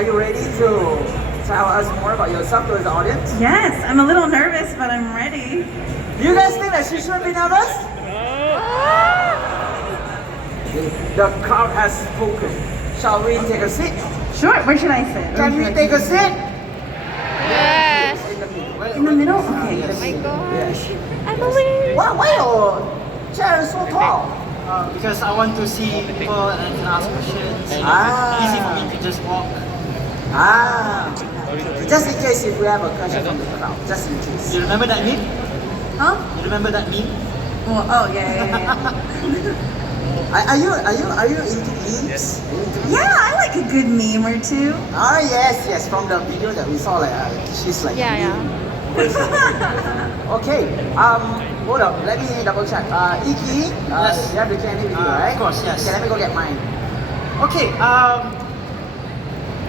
are you ready to tell us more about yourself to the audience? Yes, I'm a little nervous, but I'm ready. Do you guys think that she should be nervous? The crowd has spoken. Shall we take a seat? Sure, where should I sit? Can we take a seat? Yes. In the middle? Okay. Oh my gosh. Yes. Emily. Why your chair is so tall? Because I want to see people and can ask questions. Easy for me to just walk. Just in case if we have a question from the crowd. Just in case. You remember that meme? Huh? You remember that meme? Well, oh, yeah. Are you into memes? Yeah, I like a good meme or two. Yes. From the video that we saw, like she's like. Yeah. Okay. Hold up. Let me double check. Iki. Yes. You have the candy with you, right? Of course, yes. Okay, let me go get mine. Okay.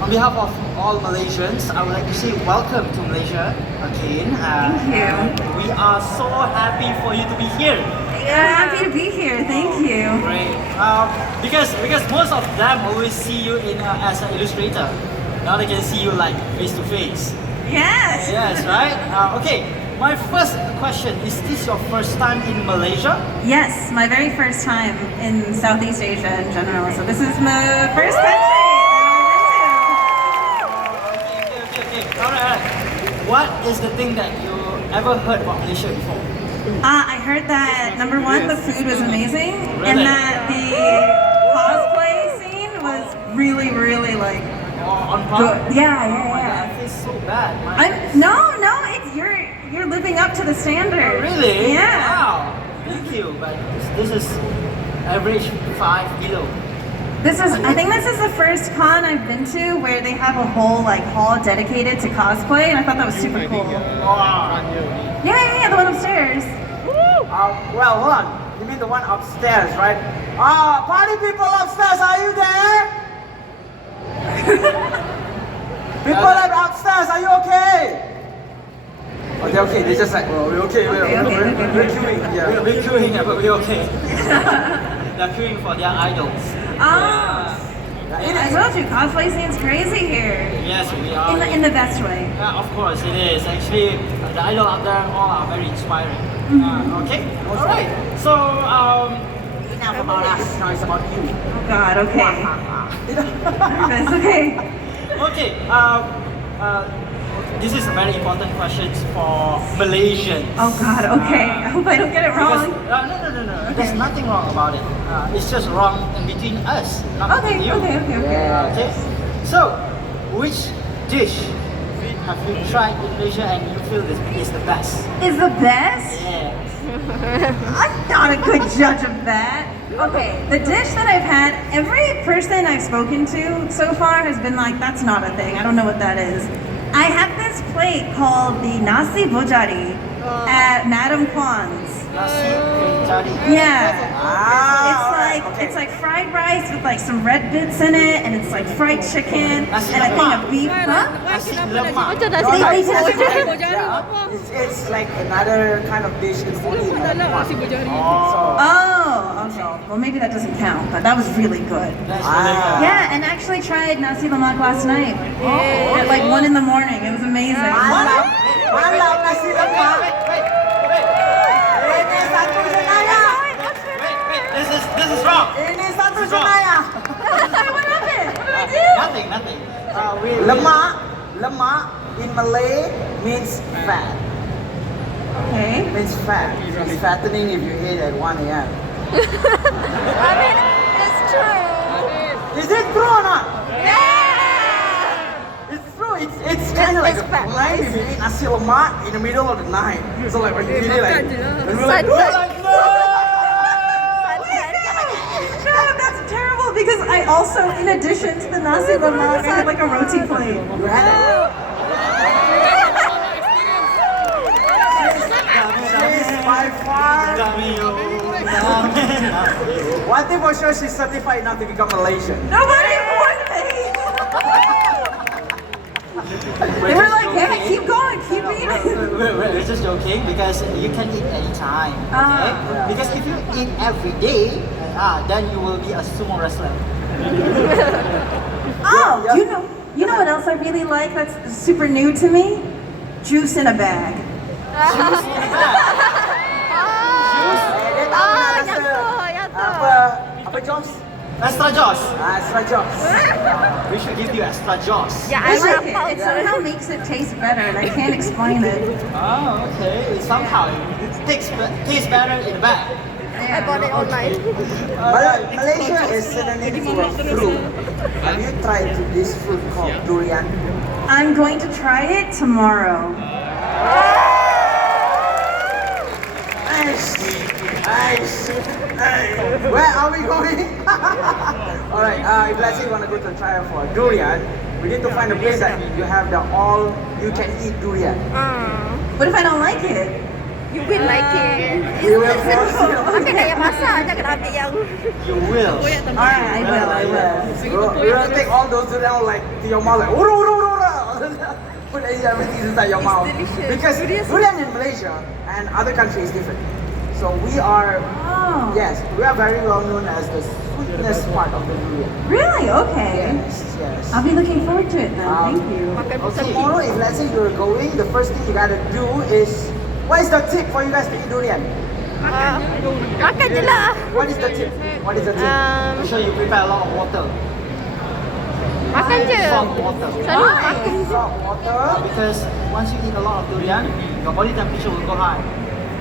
On behalf of all Malaysians, I would like to say welcome to Malaysia again. Thank you. We are so happy for you to be here. Yeah, happy to be here. Thank you. Great. Because most of them always see you in as an illustrator. Now they can see you like face to face. Yes. Yes, right? Okay. My first question, is this your first time in Malaysia? Yes, my very first time in Southeast Asia in general. So this is my first country Okay. Alright. What is the thing that you ever heard about Malaysia before? I heard that number one, the food was amazing, and Really? that the cosplay scene was really like On good. par? Yeah. I feel so bad. No, it's you're living up to the standard. Really? Yeah. Wow. Thank you. But this is average 5 kilo. I think this is the first con I've been to where they have a whole like hall dedicated to cosplay, and I thought that was super cool. Wow. Yeah, the one upstairs. Well, hold on. You mean the one upstairs, right? Party people upstairs, are you there? People upstairs, are you okay? Oh, they're okay. They're just like, well, we're okay. We're queuing. Yeah. We're queuing, but we're okay. They're queuing for their idols. I told you, cosplay scene's crazy here. Yes, we are. In the best way. Yeah, of course it is. Actually, the idol out there all are very inspiring. Okay. All right. So, Enough about us. Now it's about you. Oh God. Okay. Nervous. Okay. Okay. This is a very important question for Malaysians. Oh God. Okay. I hope I don't get it Because, wrong. no. There's nothing wrong about it. It's just wrong in between us, not Okay. you. Okay. So, which dish have you tried in Malaysia and you feel is the best? Is the best? Yeah. I'm not a good judge of that. Okay, the dish that I've had, every person I've spoken to so far has been like, that's not a thing. I don't know what that is. I have this plate called the nasi bojari at Madam Kwan's. Nasi kari. Yeah. It's like fried rice with like some red bits in it, and it's like fried chicken Nasi and a thing lemak. of beef. Huh? Nasi lemak. Macam nasi It's like another kind of dish. It's only in nasi bojari. Oh, okay. Well, maybe that doesn't count, but that was really good. That's really good. Yeah, and actually tried nasi lemak last night at like 1 in the morning. It was amazing. Malam nasi lemak. Ini satu jenayah. Wait, this is wrong. Ini satu jenayah. What happened? What did I do? Nothing. Lemak in Malay means fat. Okay. Means fat. It's fattening if you eat at 1 a.m. I mean, it's true. Is it true or not? Yeah. It's true. It's kind of like a fat crime if you eat nasi lemak in the middle of the night. So like when you eat it, like, and we're like, Shut up, that's terrible because I also, in addition to the nasi lemak, I had like a roti plate. you had it. She's by far. One thing for sure, she's certified enough to become Malaysian. Nobody warned me. They were like, yeah, keep going, keep eating. We're just joking because you can eat anytime. Okay? Ah. Because if you eat every day, then you will be a sumo wrestler. Oh, Yeah. you know. You know what else I really like that's super new to me? Juice in a bag. Juice in a bag. Dia tahu Ah, nak yang rasa tu, yang tu. apa Joss? Extra Joss. Extra Joss. We should give you extra Joss. Yeah, I I like love it. It somehow makes it taste better, and I can't explain it. Oh, okay. Somehow it tastes better in the bag. I bought it online. Malaysia is synonym for fruit. Have you tried this fruit called durian? I'm going to try it tomorrow. Where are we going? Alright, if let's say you want to go to trial for durian, we need to find a place that you have the all you can eat durian. What if I don't like it? You will like it. We will force you. Ambil kat yang basah, jangan ambil yang... You will. Alright, I will. We will take all those durian like to your mouth like ura ura ura ura. Put everything inside your mouth. delicious. Because durian in Malaysia and other countries is different. So we are, yes, we are very well known as the sweetness part of the durian. Really? Okay. Yes. I'll be looking forward to it then. Thank you. Okay, tomorrow if let's say you're going, the first thing you gotta do is, what is the tip for you guys to eat durian? Makan je lah. What is the tip? What is the tip? Make sure you prepare a lot of water. Makan je. Salt water. Selalu makan. Salt water. Because once you eat a lot of durian, your body temperature will go high.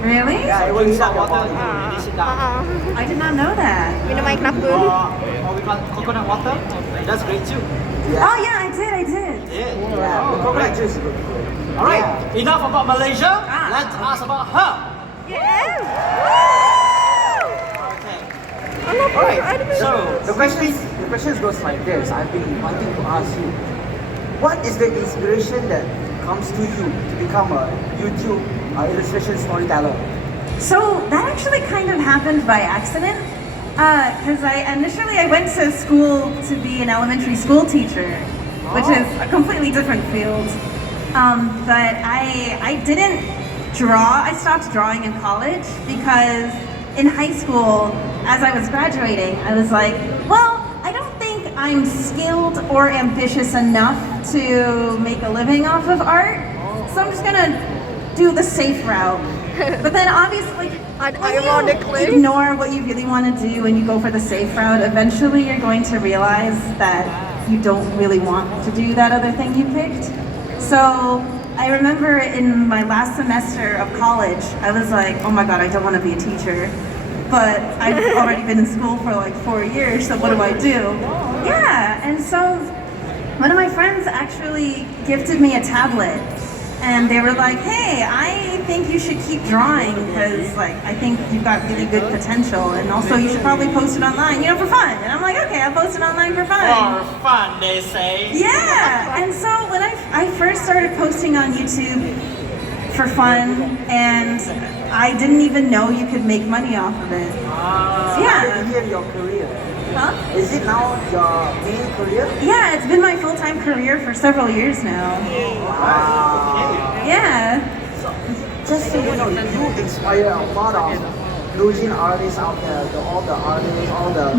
Really? Yeah, it will heat up Salt your water, body. it will release it down. I did not know that. Minum air kelapa. Or we got coconut water. That's great too. Oh yeah, I did. Yeah. Yeah, the coconut juice is good. Alright, enough about Malaysia. Let's ask about her. Yeah. Okay. I love Alright, it. so The questions goes like this. I've been wanting to ask you, what is the inspiration that comes to you to become a YouTube illustration storyteller? So that actually kind of happened by accident. Because I went to school to be an elementary school teacher, which is a completely different field. But I didn't draw. I stopped drawing in college because in high school, as I was graduating, I was like, well, I don't think I'm skilled or ambitious enough to make a living off of art. So I'm just gonna do the safe route. But then obviously, when Ironically. you ignore what you really want to do and you go for the safe route, eventually you're going to realize that you don't really want to do that other thing you picked. So I remember in my last semester of college, I was like, oh my god, I don't want to be a teacher. But I've already been in school for like 4 years, so what do I do? Yeah, and so one of my friends actually gifted me a tablet. And they were like, hey, I think you should keep drawing because like I think you've got really good potential and also you should probably post it online, for fun. And I'm like, okay, I'll post it online for fun. for fun, they say. Yeah, and so when I first started posting on YouTube for fun and I didn't even know you could make money off of it. How Yeah. did you get your career? Huh? Is it now your main career? Yeah, it's been my full-time career for several years now. Yeah. Just so you know, you inspire a lot of Lujin artists out there, all the artists, all the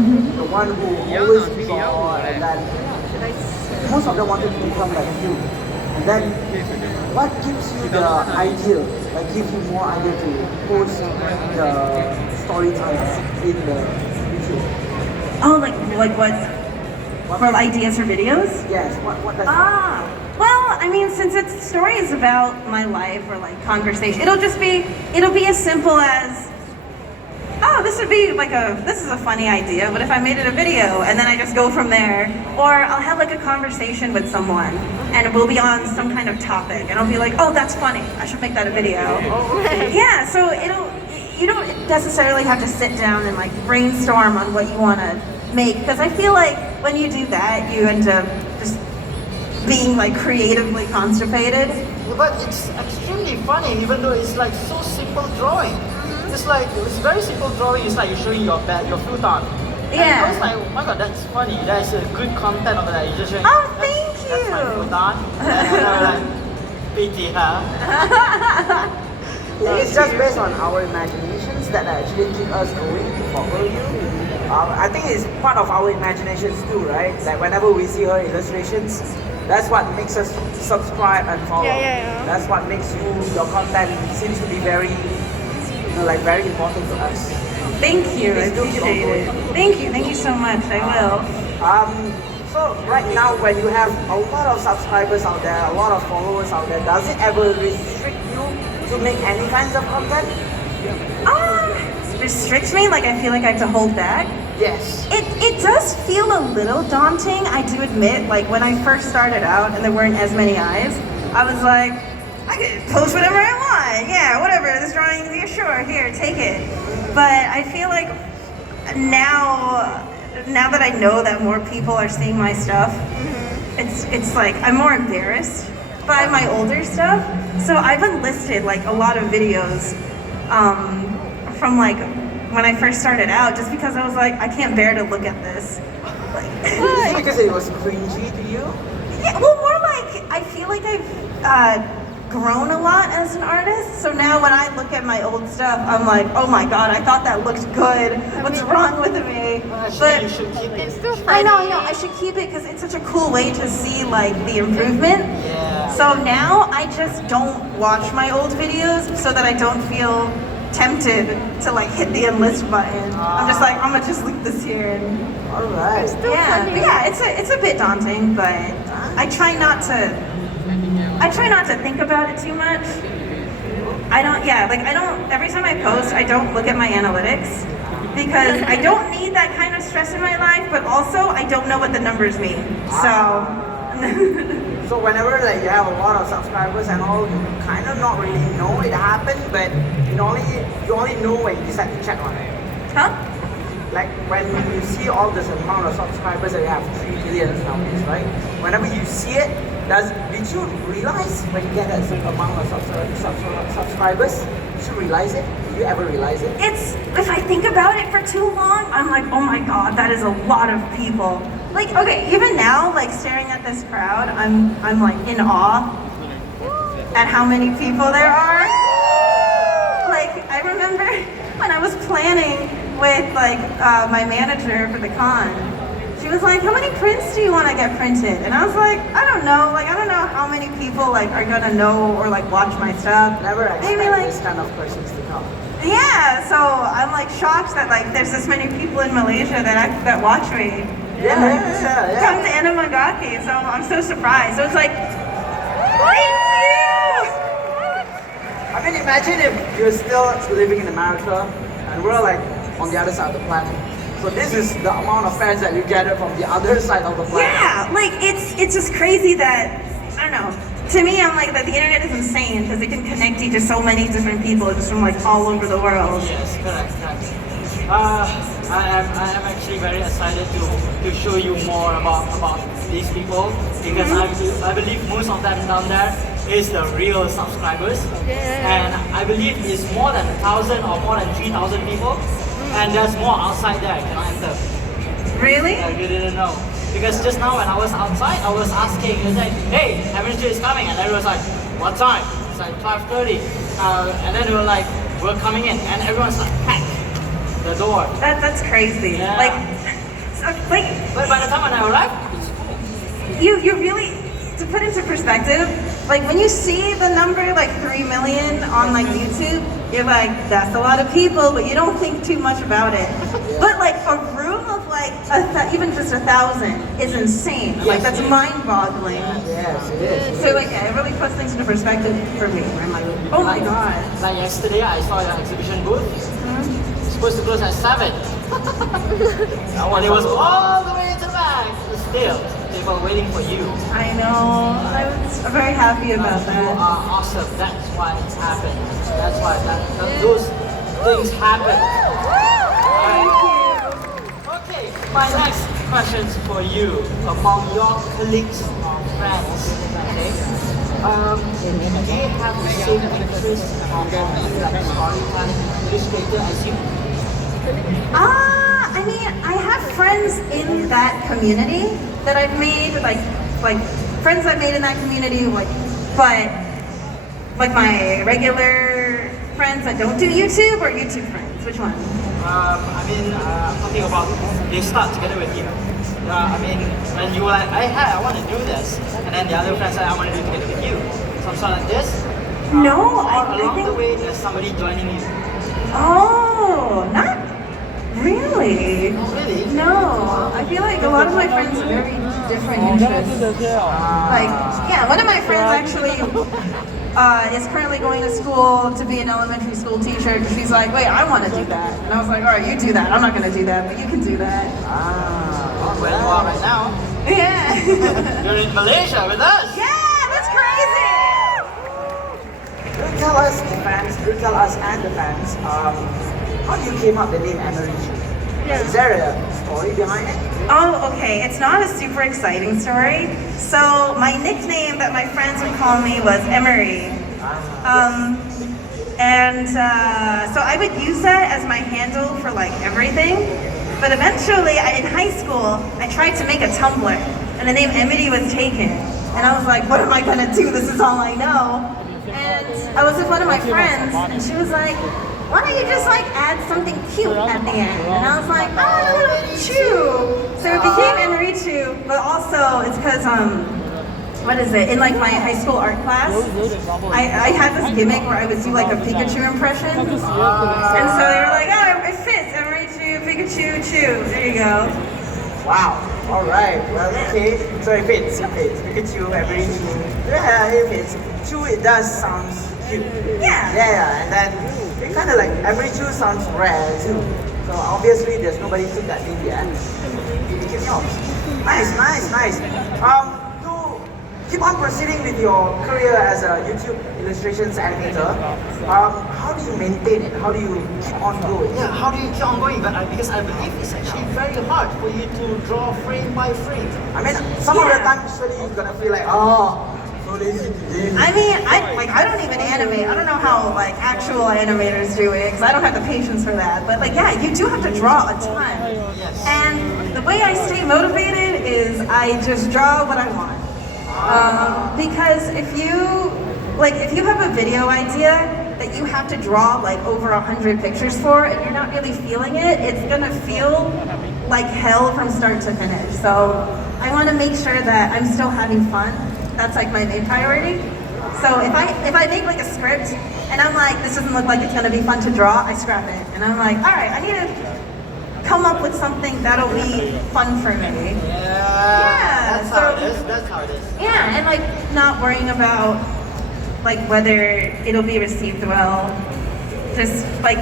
one who always draw, and then most of them wanted to become like you. And then, what gives you the idea, like gives you more idea to post the story times in the YouTube? Oh, like what? For ideas for videos? Yes, what does Well, I mean, since it's stories about my life or like conversation, it'll be as simple as, oh, this is a funny idea, what if I made it a video? And then I just go from there. Or I'll have like a conversation with someone and we'll be on some kind of topic and I'll be like, oh, that's funny, I should make that a video. Yeah, so you don't necessarily have to sit down and like brainstorm on what you want to make, because I feel like when you do that, you end up just being like creatively constipated. But it's extremely funny, even though it's like so simple drawing. It's very simple drawing. It's like you're showing your futon. Yeah. And I was like, oh my god, that's funny. That's a good content of that. You're just showing. Oh, thank That's my you. futon. And I was like, pity her. It's just based on our imaginations that actually keep us going to follow you. I think it's part of our imaginations too, right? Like whenever we see her illustrations, That's what makes us subscribe and follow. Yeah. That's what makes your content seems to be very, very important to us. Thank you. I Please do keep on appreciate it. Thank you so much. I will. So right now, when you have a lot of subscribers out there, a lot of followers out there, does it ever restrict you to make any kinds of content? Restricts me? Like I feel like I have to hold back? Yes. It does feel a little daunting, I do admit. Like when I first started out and there weren't as many eyes, I was like, I could post whatever I want. Yeah, whatever. This drawing, yeah, sure, here, take it. But I feel like now that I know that more people are seeing my stuff, it's like I'm more embarrassed by my older stuff. So I've enlisted like a lot of videos from like when I first started out, just because I was like, I can't bear to look at this. Is it because it was cringy to you? Yeah, well, more like I feel like I've grown a lot as an artist. So now when I look at my old stuff, I'm like, oh my god, I thought that looked good. What's wrong with me? Actually, you should keep it. I know, I should keep it because it's such a cool way to see like the improvement. Yeah. So now I just don't watch my old videos so that I don't feel tempted to like hit the enlist button. I'm just like, I'm gonna just leave this here. And, All right. yeah, it's a bit daunting, but I try not to think about it too much. Every time I post, I don't look at my analytics because I don't need that kind of stress in my life, but also I don't know what the numbers mean. So whenever you have a lot of subscribers and all, you kind of not really know it happened, but you only know when you decide to check on it. Huh? Like when you see all this amount of subscribers that you have 3 million nowadays, right? Whenever you see it, did you realize when you get that amount of subscribers? Did you realize it? Did you ever realize it? If I think about it for too long, I'm like, oh my god, that is a lot of people. Like, okay, even now, like staring at this crowd, I'm like in awe at how many people there are. Like, I remember when I was planning with like my manager for the con, she was like, how many prints do you want to get printed? And I was like, I don't know how many people like are gonna know or like watch my stuff. Never expect Maybe like, this kind of questions to come. yeah, so I'm like shocked that like there's this many people in Malaysia that watch me. Yeah. Come to Animangaki, so I'm so surprised. So it's like, thank you! I mean, imagine if you're still living in America and we're like on the other side of the planet. So this is the amount of fans that you gather from the other side of the planet. Yeah, like it's just crazy that, I don't know. To me, I'm like that the internet is insane because it can connect you to so many different people just from like all over the world. Yes, correct. I am actually very excited to show you more about these people because I believe most of them down there is the real subscribers, and I believe it's more than 1,000 or more than 3,000 people, and there's more outside there I cannot enter. Really? You didn't know. Because just now when I was outside, I was asking, it was like, hey, Emirichu is coming, and everyone was like, what time? It's like 12:30, and then they were like, we're coming in, and everyone's like, packed the door. That's crazy. Yeah. But by the time when I arrived, it's full. You really, to put into perspective, like when you see the number like 3 million on like YouTube, you're like, that's a lot of people, but you don't think too much about it. But like a room of like even just 1,000 is insane. Like that's mind-boggling. Yes, it is. So like yeah, it really puts things into perspective for me. I'm like, oh my god. Like yesterday, I saw your exhibition booth. It's supposed to close at 7. And it was all the way to the back. But still, people were waiting for you. I know. I was very happy about You that. are awesome. That's why it's happened. That's why those things happen. Okay, my next question is for you. Among your colleagues or friends, okay? Do you have the same interest of like storytelling, illustrator as you? I mean, I have friends in that community that I've made, like friends I've made in that community, but like my regular friends that don't do YouTube or YouTube friends, which one? I'm talking about they start together with you. I mean, when you were like, I want to do this, and then the other friend said, I want to do it together with you. Some sort like this. No, or I along think... the way, there's somebody joining you. Oh, not really. Really? No, I feel like a lot of my friends have very different interests. Like, yeah, one of my friends actually is currently going to school to be an elementary school teacher. She's like, wait, I want to do that. And I was like, all right, you do that. I'm not going to do that, but you can do that. Where you are right now. Yeah. You're in Malaysia with us. Yeah, that's crazy. Do tell us, the fans, do tell us and the fans, how you came up with the name Emirichu? Is there a story behind it? Oh, okay. It's not a super exciting story. So my nickname that my friends would call me was Emery. So I would use that as my handle for like everything. But eventually, in high school, I tried to make a Tumblr, and the name Emily was taken. And I was like, what am I gonna do? This is all I know. And I was with one of my friends, and she was like, why don't you just like add something cute at the end? And I was like, oh, Chu. So it became Emirichu, but also it's because, what is it? In like my high school art class, I had this gimmick where I would do like a Pikachu impression. And so they were like, oh, it fits, Emirichu, Pikachu, Chu. There you go. Wow. All right. Well, okay. So it fits. Pikachu, Emirichu. Yeah, it fits. Chu, it does sound cute. Yeah. Yeah, and then it kind of like Emirichu sounds rare too. So obviously there's nobody took that name yet. It became yours. Nice. To keep on proceeding with your career as a YouTube illustrations animator, how do you maintain it? How do you keep on going? Yeah, how do you keep on going? But because I believe it's actually very hard for you to draw frame by frame. I mean, some of the time surely you're gonna feel like, oh, so lazy today. I mean, I don't even animate. I don't know how like actual animators do it because I don't have the patience for that. But like, yeah, you do have to draw a ton. Yes. And the way I stay motivated is I just draw what I want. Because if you have a video idea that you have to draw like over 100 pictures for and you're not really feeling it, it's gonna feel like hell from start to finish. So I want to make sure that I'm still having fun. That's like my main priority. So if I make like a script and I'm like, this doesn't look like it's gonna be fun to draw, I scrap it. And I'm like, all right, I need to come up with something that'll be fun for me. Yeah. That's how it is. Yeah, and like not worrying about like whether it'll be received well. Just like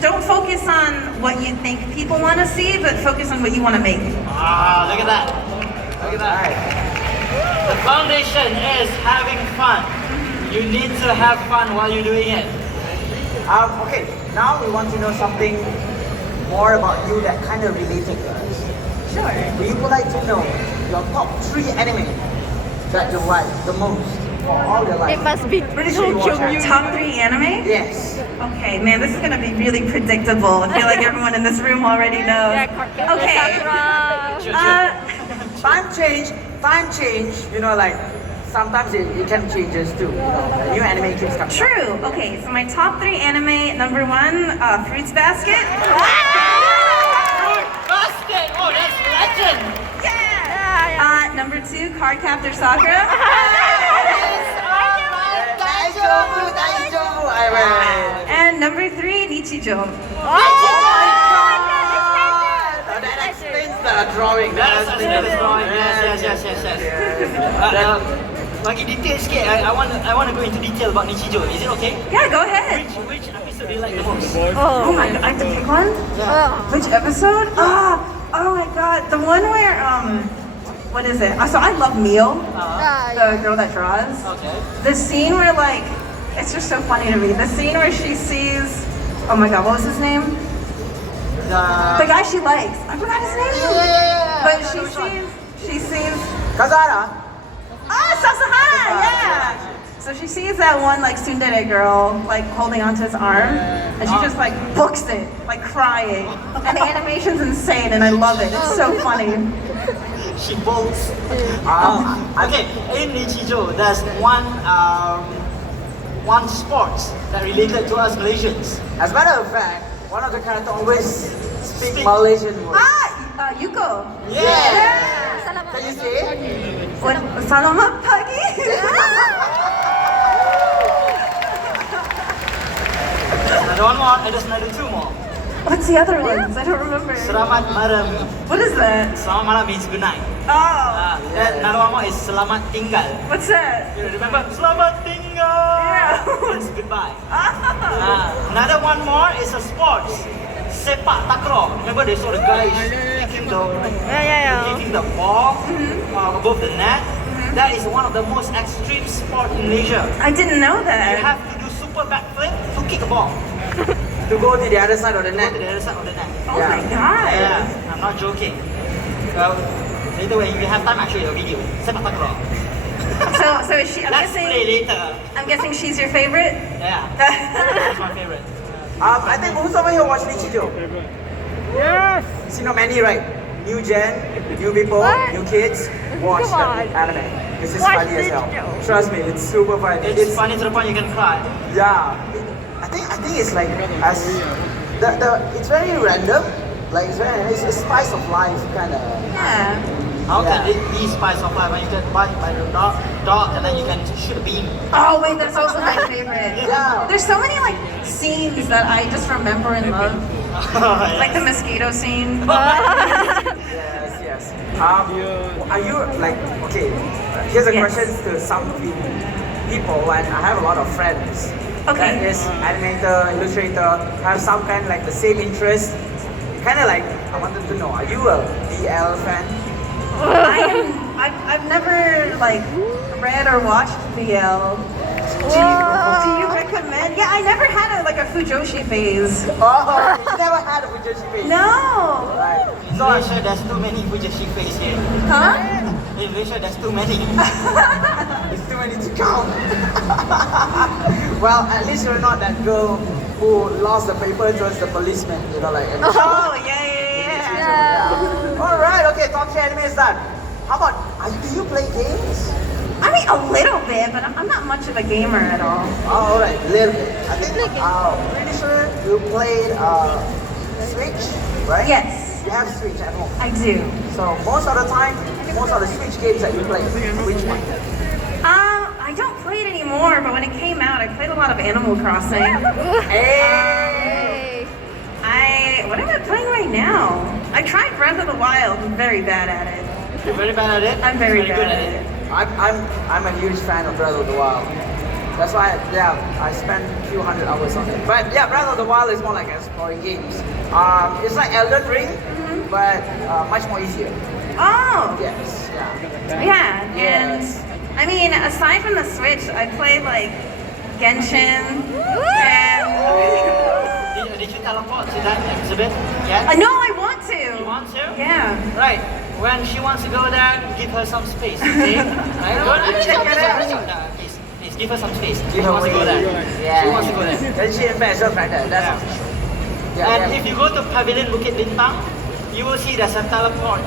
don't focus on what you think people want to see, but focus on what you want to make. Ah, look at that. Look at that. The foundation is having fun. You need to have fun while you're doing it. Okay, now we want to know something more about you that kind of related to us. Sure. We would like to know your top 3 anime that you like the most for all your life. It must be Pretty sure you watch anime. Top 3 anime? Yes. Okay, man, this is gonna be really predictable. I feel like everyone in this room already knows. Okay. Time change, you know, like sometimes it can changes too. You know, the new anime keeps coming. True. Okay, so my top 3 anime, number 1, Fruits Basket. Fruit basket! Oh, that's legend! Yeah! Number 2, Cardcaptor Sakura. And number 3, Nichijou. That explains the drawing. That's the drawing. Yes. Bagi detail sikit, I want to go into detail about Nichijou. Is it okay? Yeah, go ahead. Which episode do you like the most? Oh my god, I have to pick one? Which episode? Oh my god, the one where, what is it? So I love Mio, the girl that draws. Okay. The scene where like, it's just so funny to me. The scene where she sees, oh my god, what was his name? The guy she likes. I forgot his name. Yeah. But she sees, Kazara. Sasahara, yeah. So she sees that one like tsundere girl like holding onto his arm, and she just like books it, like crying. And the animation's insane, and I love it. It's so funny. She bolts. Okay, in Nichijou, there's one sport that related to us Malaysians. As a matter of fact, one of the characters always speak Malaysian words. Yuko. Yeah. Can you say it? What? Salamat pagi. Another one more, and there's another two more. What's the other ones? I don't remember. Selamat malam. What is that? Selamat malam means good night. Oh. Then another one more is selamat tinggal. What's that? You remember? Selamat tinggal. Yeah. Means goodbye. Another one more is a sports. Sepak takraw. Remember they saw the guys kicking the ball above the net. That is one of the most extreme sport in Malaysia. I didn't know You that. have to do super backflip to kick a ball. To go to the other side of the To net. the other side of the net. Oh my god. Yeah, I'm not joking. Well, later when you have time, I'll show you a video. Sepak takraw. So is she? Let's play later. I'm guessing she's your favorite. Yeah, that's my favorite. I think who's over here watch Nichijou? Yes. See, not many, right? New gen, new people, What? new kids, watch Come on. the anime. This is Watch funny as hell. Nichijou. Trust me, it's super funny. It's funny to the point you can cry. Yeah. I think it's like as it's very random. Like it's a spice of life kind of. Yeah. How can Yeah. it be spice of life when you get bite by the dog and then you can shoot a beam? Oh wait, that's also my favorite. Yeah. There's so many like scenes that I just remember and love. Like the mosquito scene. Yes, yes. Are you like okay? Here's a Yes. question to some people, and I have a lot of friends. Okay. That is animator, illustrator, have some kind of like the same interest. Kind of like I wanted to know, are you a BL fan? I've never like read or watched BL. Do you recommend? Yeah, I never had like a Fujoshi phase. Oh, you never had a Fujoshi face. No. Right. In Malaysia, there's too many Fujoshi face here. Huh? In Malaysia, there's too many. It's too many to count. Well, at least you're not that girl who lost the paper towards the policeman. You know, like. Oh yeah. All right. Okay. Top 10 anime is done. How about? Do you play games? I mean a little bit, but I'm not much of a gamer at all. Oh, all right, little bit. I think pretty sure you played Switch, right? Yes, You have Switch at home. I do. So most of the time, most of the Switch games that you play, which one? I don't play it anymore, but when it came out, I played a lot of Animal Crossing. Hey. What am I playing right now? I tried Breath of the Wild. I'm very bad at it. You're very bad at it? I'm very Good bad at it. I'm a huge fan of Breath of the Wild. That's why, I spent a few hundred hours on it. But yeah, Breath of the Wild is more like exploring games. It's like Elden Ring, but much more easier. Oh, Yes, yeah. yeah. Yes. And I mean, aside from the Switch, I played like Genshin and. Did you teleport to that exhibit? Yes? No, I want to. You want to? Yeah. Right. When she wants to go there, give her some space, okay? Right? Go there, Check it out. Please, give her some space. She Give her wants to go there. Yeah. She wants to go there. Then she invests just like that. That's And if you go to Pavilion Bukit Bintang, you will see there's a teleport.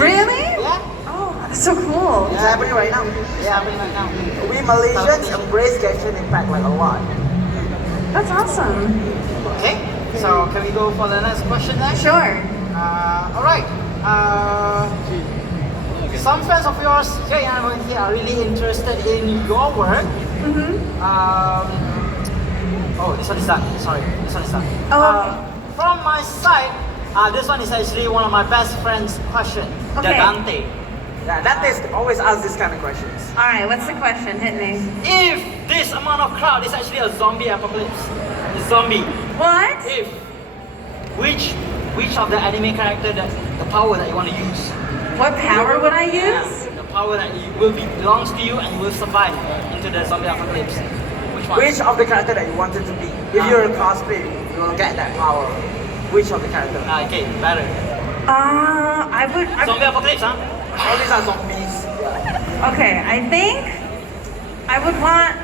Really? Yeah? Oh, that's so cool. It's happening right now. It's happening right now. We Malaysians embrace Genshin Impact like a lot. That's awesome. Okay, so can we go for the next question then? Sure. Alright. Some fans of yours here in Animangaki are really interested in your work. Oh, this one is done. Sorry, this one is done. Oh, From my side, this one is actually one of my best friend's question. Okay. The Dante. Yeah, that is always ask this kind of questions. all right. What's the question? Hit me. If this amount of crowd is actually a zombie apocalypse, a zombie. What? If which of the anime character the power that you want to use? What power would I use? The power that belongs to you and you will survive into the zombie apocalypse. Which one? Which of the character that you wanted to be? If you're a cosplay, you will get that power. Which of the character? Okay, better. I would. Zombie apocalypse, huh? All these are zombies. Yeah. Okay, I think I would want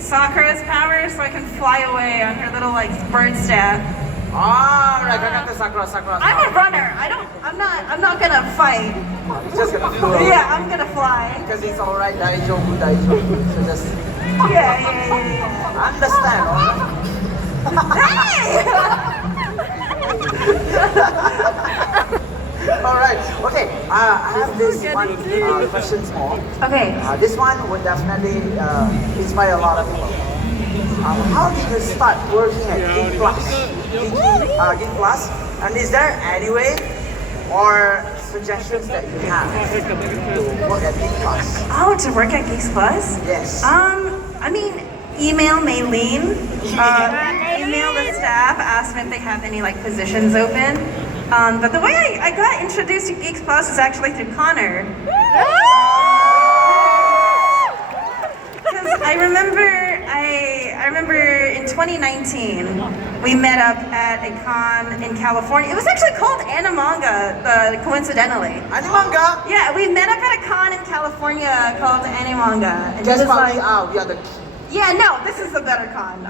Sakura's power so I can fly away on her little like bird staff. Ah, right, Kakata Sakura. I'm a runner. I'm not gonna fight. It's just gonna float. Yeah, I'm gonna fly. Because it's alright, Daijobu. So just Yeah. understand, alright? Hey! All right. Okay. I have this one question more. Okay. This one would definitely inspire a lot of people. How did you start working at Geek Plus? Geek Plus? And is there any way or suggestions that you have to work at Geek Plus? Oh, to work at Geeks Plus? Yes. I mean, email Maylene. Email the staff, ask them if they have any like positions open. But the way I got introduced to Geeks Plus was actually through Connor. Because I remember in 2019 we met up at a con in California. It was actually called Animanga, coincidentally. Animanga? Yeah, we met up at a con in California called Animanga. And Guess it was what like, we are? We are the yeah, no, this is the better con. 100%.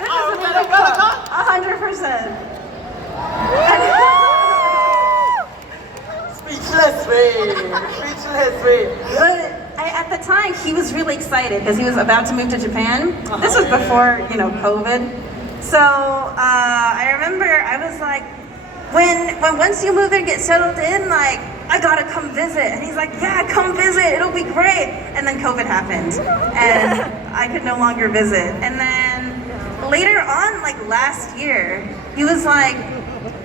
This is a better con. 100%. speechless way. Speechless way. But at the time, he was really excited because he was about to move to Japan. This was before, COVID. So I remember I was like, when once you move and get settled in, like, I gotta come visit. And he's like, yeah, come visit, it'll be great. And then COVID happened and I could no longer visit. And then later on, like last year, he was like,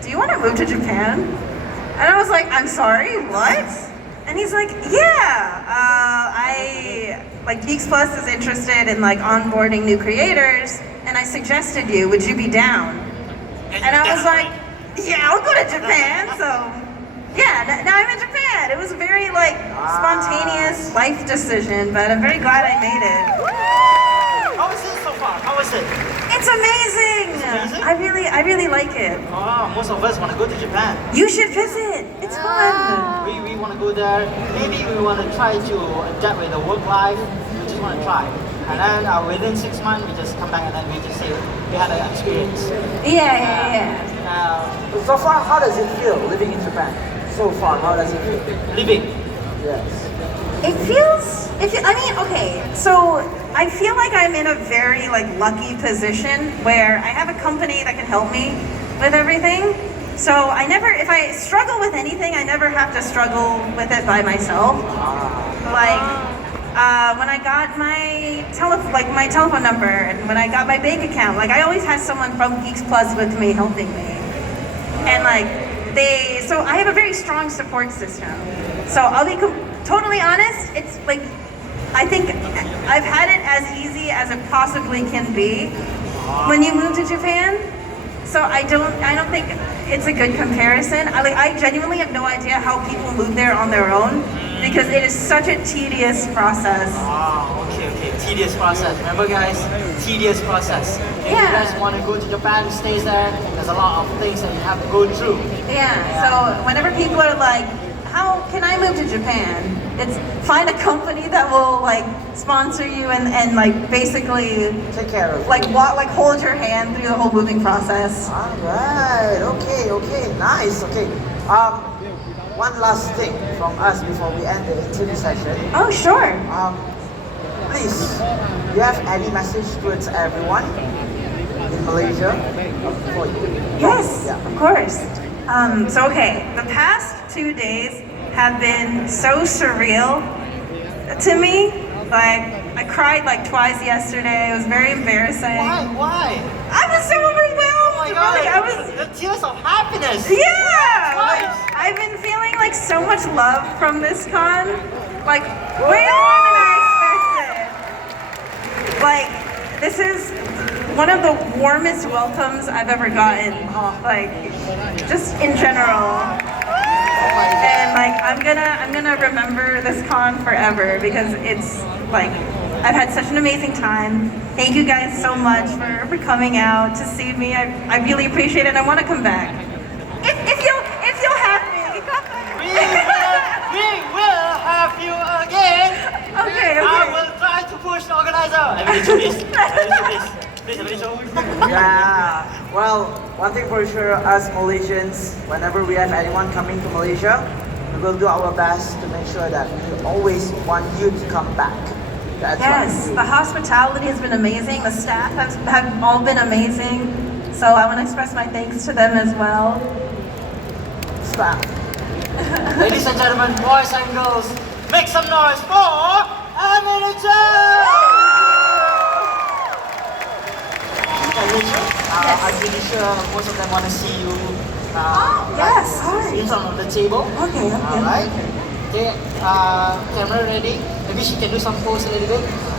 do you wanna move to Japan? And I was like, I'm sorry, what? And he's like, yeah, Geeks Plus is interested in like onboarding new creators, and I suggested you, would you be down? And I was like, yeah, I'll go to Japan, so yeah, now I'm in Japan. It was a very like spontaneous life decision, but I'm very glad I made it. How is it so far? How is it? It's amazing! amazing? I really like it. Oh, most of us want to go to Japan. You should visit. It's fun. We want to go there. Maybe we want to try to adapt with the work life. We just want to try. And then within 6 months, we just come back and then we just say we had an experience. Yeah. So far, how does it feel living in Japan? So far, how does it feel? Living. Yes. Okay, so I feel like I'm in a very like lucky position where I have a company that can help me with everything. So if I struggle with anything, I never have to struggle with it by myself. Like, when I got my telephone number and when I got my bank account, like I always had someone from Geeks Plus with me helping me. And so I have a very strong support system. So I'll be totally honest, it's like, I think I've had it as easy as it possibly can be when you move to Japan. So I don't think it's a good comparison. I genuinely have no idea how people move there on their own because it is such a tedious process. Okay. Tedious process. Remember guys, tedious process. If you guys want to go to Japan, stay there. There's a lot of things that you have to go through. Yeah. So whenever people are like, how can I move to Japan? It's find a company that will like sponsor you and like basically take care of like hold your hand through the whole moving process. Alright, okay, nice, okay. One last thing from us before we end the interview session. Oh sure. Please, do you have any message towards everyone in Malaysia for you? Yes, of course. The past 2 days have been so surreal to me. Like, I cried like twice yesterday. It was very embarrassing. Why? I was so overwhelmed. Oh my God, Really, the tears of happiness. Yeah! Twice. I've been feeling like so much love from this con. Like, way more than I expected. Like, this is one of the warmest welcomes I've ever gotten. Like, just in general. And like I'm gonna remember this con forever because it's like I've had such an amazing time. Thank you guys so much for coming out to see me. I really appreciate it. I want to come back. If you'll have me. We will have you again. Okay. I will try to push the organizer. Please, Yeah, well, one thing for sure, us Malaysians, whenever we have anyone coming to Malaysia, we will do our best to make sure that we always want you to come back. That's Yes, the hospitality has been amazing. The staff have all been amazing. So I want to express my thanks to them as well. Stop. Ladies and gentlemen, boys and girls, make some noise for Emirichu! Emirichu, I'm pretty sure most of them want to see you Yes, sorry. in front of the table. Okay, okay. Alright. Okay, camera ready. Maybe she can do some pose a little bit.